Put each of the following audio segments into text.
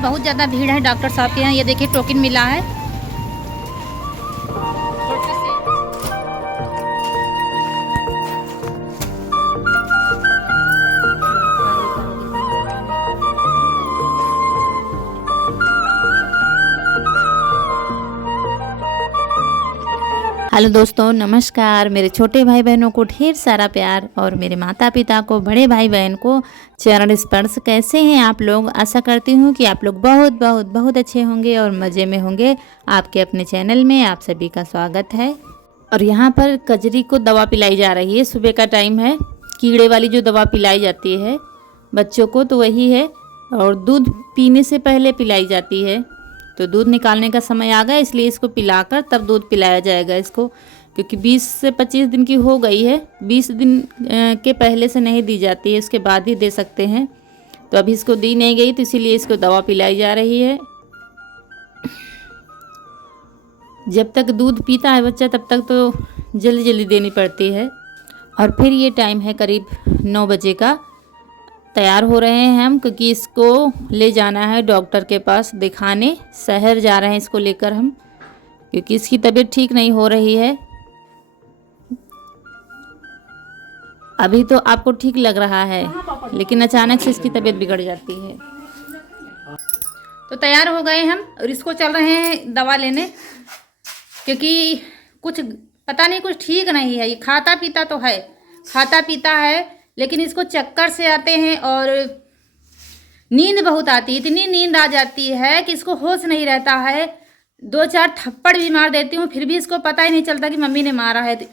बहुत ज़्यादा भीड़ है डॉक्टर साहब के यहाँ। ये देखिए टोकन मिला है। हेलो दोस्तों, नमस्कार। मेरे छोटे भाई बहनों को ढेर सारा प्यार और मेरे माता पिता को, बड़े भाई बहन को चरण स्पर्श। कैसे हैं आप लोग? आशा करती हूँ कि आप लोग बहुत बहुत बहुत अच्छे होंगे और मज़े में होंगे। आपके अपने चैनल में आप सभी का स्वागत है। और यहाँ पर कजरी को दवा पिलाई जा रही है। सुबह का टाइम है। कीड़े वाली जो दवा पिलाई जाती है बच्चों को तो वही है, और दूध पीने से पहले पिलाई जाती है। तो दूध निकालने का समय आ गया, इसलिए इसको पिलाकर तब दूध पिलाया जाएगा इसको, क्योंकि 20 से 25 दिन की हो गई है। 20 दिन के पहले से नहीं दी जाती है, इसके बाद ही दे सकते हैं। तो अभी इसको दी नहीं गई, तो इसीलिए इसको दवा पिलाई जा रही है। जब तक दूध पीता है बच्चा तब तक तो जल्दी जल्दी देनी पड़ती है। और फिर ये टाइम है करीब 9 बजे का। तैयार हो रहे हैं हम, क्योंकि इसको ले जाना है डॉक्टर के पास दिखाने। शहर जा रहे हैं इसको लेकर हम, क्योंकि इसकी तबीयत ठीक नहीं हो रही है। अभी तो आपको ठीक लग रहा है, लेकिन अचानक से इसकी तबीयत बिगड़ जाती है। तो तैयार हो गए हम और इसको चल रहे हैं दवा लेने, क्योंकि कुछ पता नहीं, कुछ ठीक नहीं है। ये खाता पीता तो है, खाता पीता है, लेकिन इसको चक्कर से आते हैं और नींद बहुत आती है। इतनी नींद आ जाती है कि इसको होश नहीं रहता है। 2-4 थप्पड़ भी मार देती हूँ, फिर भी इसको पता ही नहीं चलता कि मम्मी ने मारा है। तो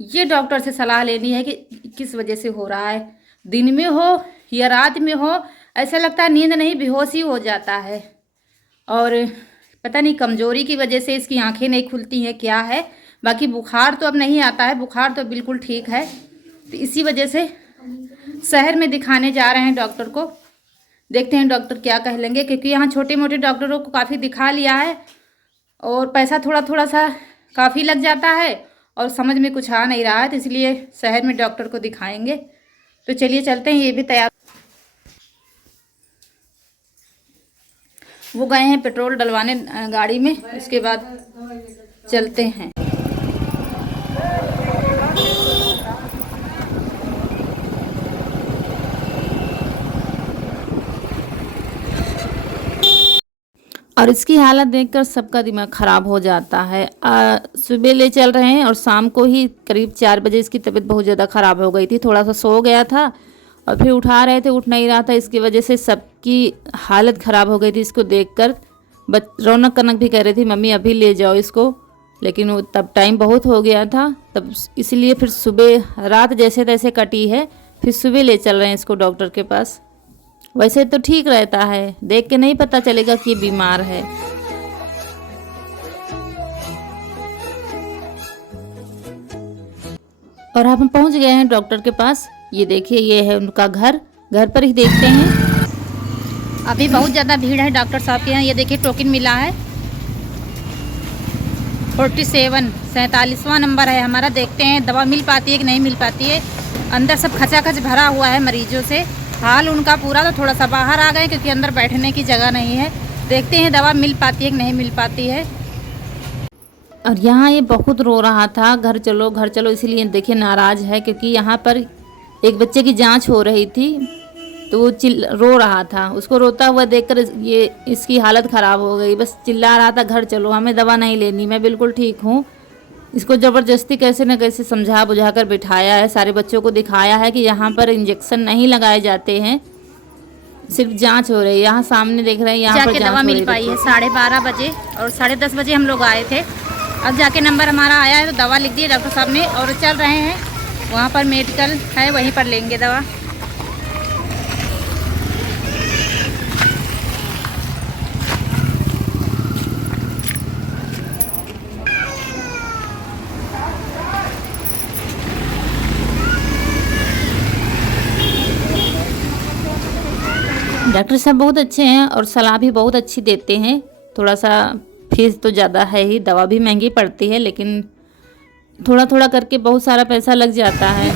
ये डॉक्टर से सलाह लेनी है कि किस वजह से हो रहा है। दिन में हो या रात में हो, ऐसा लगता है नींद नहीं, बेहोशी हो जाता है। और पता नहीं कमज़ोरी की वजह से इसकी आंखें नहीं खुलती हैं, क्या है। बाकी बुखार तो अब नहीं आता है, बुखार तो बिल्कुल ठीक है। तो इसी वजह से शहर में दिखाने जा रहे हैं डॉक्टर को। देखते हैं डॉक्टर क्या कह लेंगे, क्योंकि यहाँ छोटे मोटे डॉक्टरों को काफ़ी दिखा लिया है और पैसा थोड़ा थोड़ा सा काफ़ी लग जाता है और समझ में कुछ आ नहीं रहा है। तो इसलिए शहर में डॉक्टर को दिखाएंगे। तो चलिए चलते हैं। ये भी तैयार, वो गए हैं पेट्रोल डलवाने गाड़ी में, इसके बाद चलते हैं। और इसकी हालत देखकर सबका दिमाग ख़राब हो जाता है। सुबह ले चल रहे हैं और शाम को ही करीब 4 बजे इसकी तबीयत बहुत ज़्यादा ख़राब हो गई थी। थोड़ा सा सो गया था और फिर उठा रहे थे, उठ नहीं रहा था। इसकी वजह से सबकी हालत ख़राब हो गई थी इसको देखकर। रौनक कनक भी कह रही थी मम्मी अभी ले जाओ इसको, लेकिन वो तब टाइम बहुत हो गया था। तब इसलिए फिर सुबह, रात जैसे तैसे कटी है, फिर सुबह ले चल रहे हैं इसको डॉक्टर के पास। वैसे तो ठीक रहता है, देख के नहीं पता चलेगा कि ये बीमार है। और हम पहुंच गए हैं डॉक्टर के पास। ये देखिए, ये है उनका घर। घर पर ही देखते हैं। अभी बहुत ज़्यादा भीड़ है डॉक्टर साहब के यहाँ। ये देखिए टोकन मिला है 47वां नंबर है हमारा। देखते हैं दवा मिल पाती है कि नहीं मिल पाती है। अंदर सब खचाखच भरा हुआ है मरीजों से, हाल उनका पूरा। तो थोड़ा सा बाहर आ गए क्योंकि अंदर बैठने की जगह नहीं है। देखते हैं दवा मिल पाती है कि नहीं मिल पाती है। और यहाँ ये बहुत रो रहा था, घर चलो घर चलो, इसीलिए देखिए नाराज़ है, क्योंकि यहाँ पर एक बच्चे की जांच हो रही थी तो वो रो रहा था। उसको रोता हुआ देखकर ये इसकी हालत ख़राब हो गई। बस चिल्ला रहा था घर चलो, हमें दवा नहीं लेनी, मैं बिल्कुल ठीक हूँ। इसको ज़बरदस्ती कैसे न कैसे समझा बुझा कर बिठाया है। सारे बच्चों को दिखाया है कि यहाँ पर इंजेक्शन नहीं लगाए जाते हैं, सिर्फ जांच हो रही है। यहाँ सामने देख रहे हैं, यहाँ पर दवा मिल पाई है 12:30 बजे, और 10:30 बजे हम लोग आए थे। अब जाके नंबर हमारा आया है तो दवा लिख दी डॉक्टर साहब ने, और चल रहे हैं वहाँ पर मेडिकल है, वहीं पर लेंगे दवा। डॉक्टर साहब बहुत अच्छे हैं और सलाह भी बहुत अच्छी देते हैं। थोड़ा सा फीस तो ज़्यादा है ही, दवा भी महंगी पड़ती है, लेकिन थोड़ा थोड़ा करके बहुत सारा पैसा लग जाता है।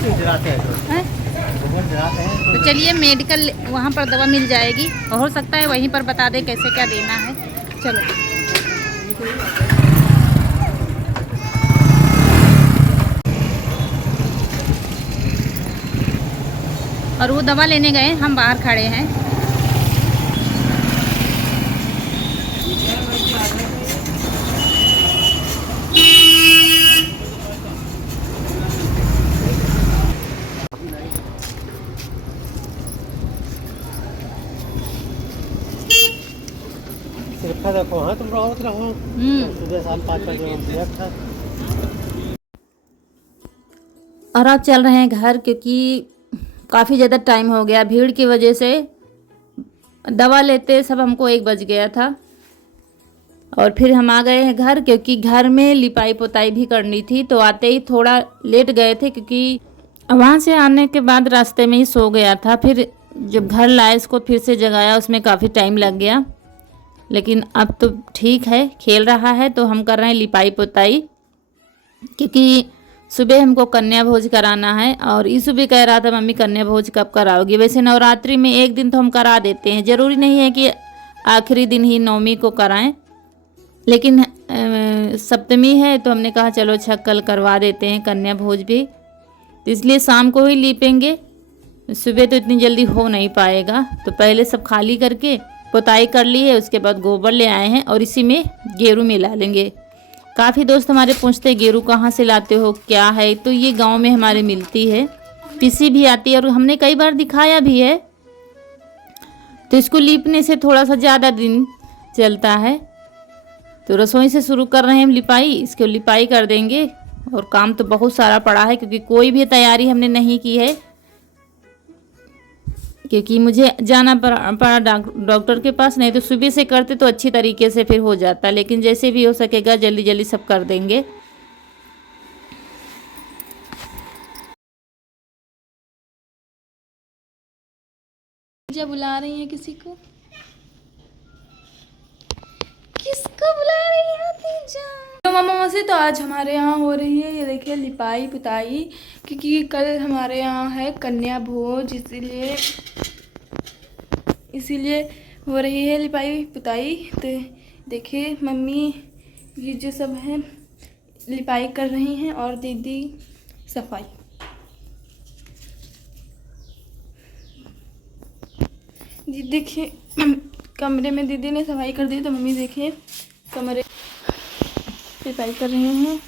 तो चलिए मेडिकल वहाँ पर दवा मिल जाएगी और हो सकता है वहीं पर बता दे कैसे क्या देना है। चलो और वो दवा लेने गए, हम बाहर खड़े हैं। देखो हाँ तुम रहो सुबह शाम 5-5 बजे था। और अब चल रहे हैं घर, क्योंकि काफ़ी ज़्यादा टाइम हो गया भीड़ की वजह से। दवा लेते सब हमको 1 बज गया था और फिर हम आ गए हैं घर, क्योंकि घर में लिपाई पोताई भी करनी थी। तो आते ही थोड़ा लेट गए थे, क्योंकि वहाँ से आने के बाद रास्ते में ही सो गया था। फिर जब घर लाए इसको फिर से जगाया, उसमें काफ़ी टाइम लग गया। लेकिन अब तो ठीक है, खेल रहा है। तो हम कर रहे हैं लिपाई पोताई, क्योंकि सुबह हमको कन्या भोज कराना है। और इस सुबह कह रहा था मम्मी कन्या भोज कब कराओगी। वैसे नवरात्रि में एक दिन तो हम करा देते हैं, ज़रूरी नहीं है कि आखिरी दिन ही नवमी को कराएं। लेकिन सप्तमी है तो हमने कहा चलो अच्छा कल करवा देते हैं कन्या भोज भी। तो इसलिए शाम को ही लीपेंगे, सुबह तो इतनी जल्दी हो नहीं पाएगा। तो पहले सब खाली करके पोताई कर ली है, उसके बाद गोबर ले आए हैं और इसी में गेरू मिला लेंगे। काफ़ी दोस्त हमारे पूछते हैं गेरू कहाँ से लाते हो, क्या है। तो ये गांव में हमारे मिलती है, पिसी भी आती है और हमने कई बार दिखाया भी है। तो इसको लीपने से थोड़ा सा ज़्यादा दिन चलता है। तो रसोई से शुरू कर रहे हैं लिपाई, इसको लिपाई कर देंगे। और काम तो बहुत सारा पड़ा है, क्योंकि कोई भी तैयारी हमने नहीं की है, क्योंकि मुझे जाना पड़ा डॉक्टर के पास। नहीं तो सुबह से करते तो अच्छी तरीके से फिर हो जाता, लेकिन जैसे भी हो सकेगा जल्दी जल्दी सब कर देंगे। जब बुला रही हैं किसी को, किसको बुला रही है तीजा? तो मामा से तो आज हमारे यहाँ हो रही है, ये देखिए लिपाई पुताई, क्योंकि कल हमारे यहाँ है कन्या भोज, इसीलिए हो रही है लिपाई पुताई। तो देखिए मम्मी ये जो सब है लिपाई कर रही हैं और दीदी सफाई। जी देखिए कमरे में दीदी ने सफाई कर दी, तो मम्मी देखिए कमरे सफाई कर रही हैं।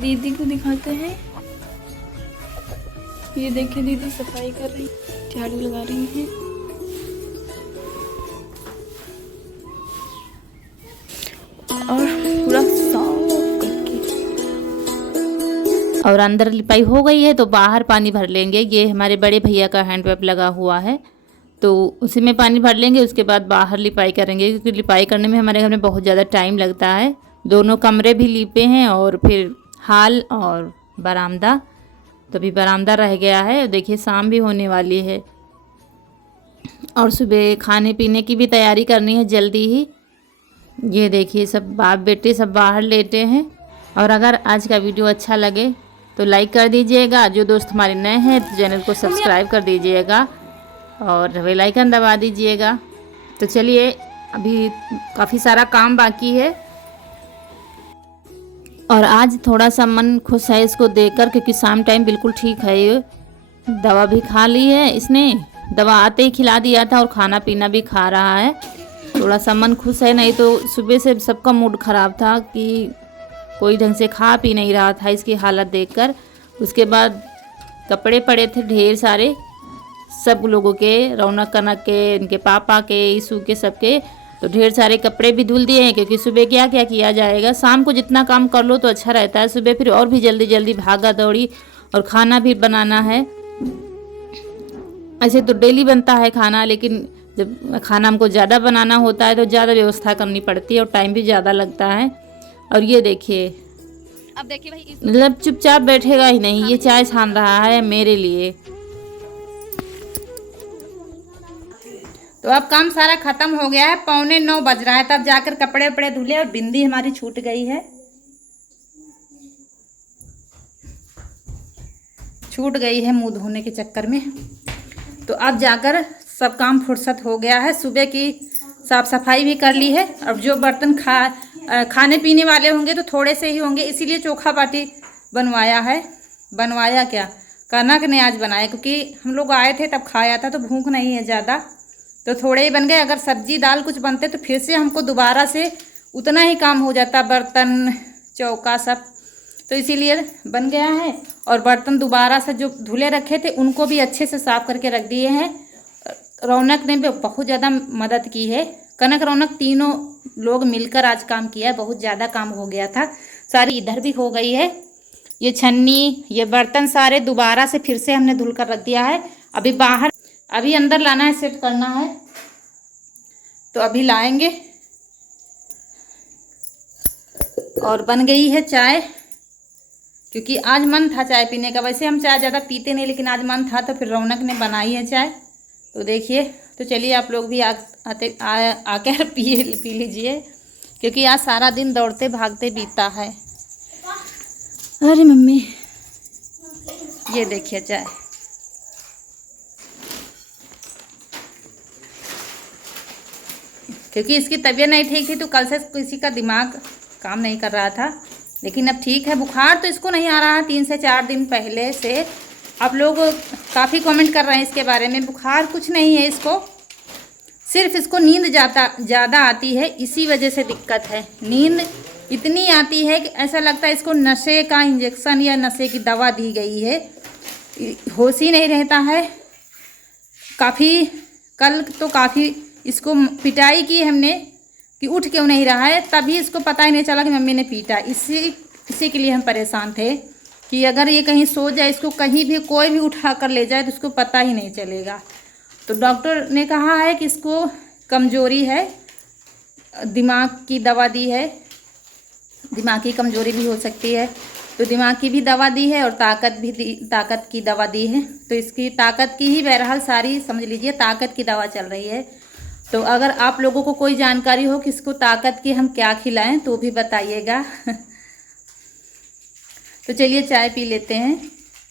दीदी को दिखाते हैं, ये देखिए दीदी सफाई कर रही, झाड़ू लगा रही हैं। और पूरा साफ करके। और अंदर लिपाई हो गई है तो बाहर पानी भर लेंगे। ये हमारे बड़े भैया का हैंडपैप लगा हुआ है, तो उसी में पानी भर लेंगे। उसके बाद बाहर लिपाई करेंगे, क्योंकि लिपाई करने में हमारे घर में बहुत ज़्यादा टाइम लगता है। दोनों कमरे भी लीपे हैं और फिर हाल और बरामदा, तो अभी बरामदा रह गया है। देखिए शाम भी होने वाली है और सुबह खाने पीने की भी तैयारी करनी है जल्दी ही। ये देखिए सब बाप बेटे सब बाहर लेटे हैं। और अगर आज का वीडियो अच्छा लगे तो लाइक कर दीजिएगा। जो दोस्त हमारे नए हैं तो चैनल को सब्सक्राइब कर दीजिएगा और बेल आइकन दबा दीजिएगा। तो चलिए अभी काफ़ी सारा काम बाकी है और आज थोड़ा सा मन खुश है इसको देखकर, क्योंकि शाम टाइम बिल्कुल ठीक है। ये दवा भी खा ली है इसने, दवा आते ही खिला दिया था और खाना पीना भी खा रहा है। थोड़ा सा मन खुश है, नहीं तो सुबह से सबका मूड ख़राब था कि कोई ढंग से खा पी नहीं रहा था इसकी हालत देखकर। उसके बाद कपड़े पड़े थे ढेर सारे सब लोगों के, रौनक कनक के, इनके पापा के, ईशू के, सबके। तो ढेर सारे कपड़े भी धुल दिए हैं, क्योंकि सुबह क्या क्या किया जाएगा। शाम को जितना काम कर लो तो अच्छा रहता है, सुबह फिर और भी जल्दी जल्दी भागा दौड़ी और खाना भी बनाना है। ऐसे तो डेली बनता है खाना, लेकिन जब खाना हमको ज़्यादा बनाना होता है तो ज़्यादा व्यवस्था करनी पड़ती है और टाइम भी ज़्यादा लगता है। और ये देखिए अब देखिए भाई मतलब चुपचाप बैठेगा ही नहीं, ये चाय छान रहा है मेरे लिए। तो अब काम सारा खत्म हो गया है, 8:45 बज रहा है, तब जाकर कपड़े वपड़े धुले और बिंदी हमारी छूट गई है, छूट गई है मुंह धोने के चक्कर में। तो अब जाकर सब काम फुर्सत हो गया है, सुबह की साफ सफाई भी कर ली है। अब जो बर्तन खाने पीने वाले होंगे तो थोड़े से ही होंगे, इसीलिए चोखा बाटी बनवाया है। बनवाया क्या, कनक ने आज बनाया, क्योंकि हम लोग आए थे तब खाया था तो भूख नहीं है ज़्यादा, तो थोड़े ही बन गए। अगर सब्जी दाल कुछ बनते तो फिर से हमको दोबारा से उतना ही काम हो जाता, बर्तन चौका सब, तो इसीलिए बन गया है। और बर्तन दोबारा से जो धुले रखे थे उनको भी अच्छे से साफ करके रख दिए हैं। रौनक ने भी बहुत ज़्यादा मदद की है, कनक रौनक तीनों लोग मिलकर आज काम किया है, बहुत ज़्यादा काम हो गया था। सारी इधर भी हो गई है, ये छन्नी ये बर्तन सारे दोबारा से फिर से हमने धुल कर रख दिया है। अभी बाहर, अभी अंदर लाना है, सेट करना है, तो अभी लाएंगे। और बन गई है चाय, क्योंकि आज मन था चाय पीने का। वैसे हम चाय ज़्यादा पीते नहीं, लेकिन आज मन था तो फिर रौनक ने बनाई है चाय। तो देखिए, तो चलिए आप लोग भी आकर पी लीजिए, क्योंकि आज सारा दिन दौड़ते भागते बीता है। अरे मम्मी, ये देखिए चाय, क्योंकि इसकी तबीयत नहीं ठीक थी तो कल से किसी का दिमाग काम नहीं कर रहा था, लेकिन अब ठीक है। बुखार तो इसको नहीं आ रहा है 3 से 4 दिन पहले से। आप लोग काफ़ी कमेंट कर रहे हैं इसके बारे में, बुखार कुछ नहीं है इसको, सिर्फ इसको नींद ज़्यादा आती है, इसी वजह से दिक्कत है। नींद इतनी आती है कि ऐसा लगता है इसको नशे का इंजेक्शन या नशे की दवा दी गई है, होश ही नहीं रहता है। कल तो काफ़ी इसको पिटाई की हमने कि उठ क्यों नहीं रहा है, तभी इसको पता ही नहीं चला कि मम्मी ने पीटा। इसी के लिए हम परेशान थे कि अगर ये कहीं सो जाए, इसको कहीं भी कोई भी उठा कर ले जाए तो इसको पता ही नहीं चलेगा। तो डॉक्टर ने कहा है कि इसको कमज़ोरी है, दिमाग की दवा दी है, दिमाग की कमज़ोरी भी हो सकती है, तो दिमाग की भी दवा दी है और ताकत की दवा दी है। तो इसकी ताकत की ही बहरहाल सारी समझ लीजिए ताकत की दवा चल रही है। तो अगर आप लोगों को कोई जानकारी हो कि इसको ताकत की हम क्या खिलाएं तो भी बताइएगा। तो चलिए चाय पी लेते हैं।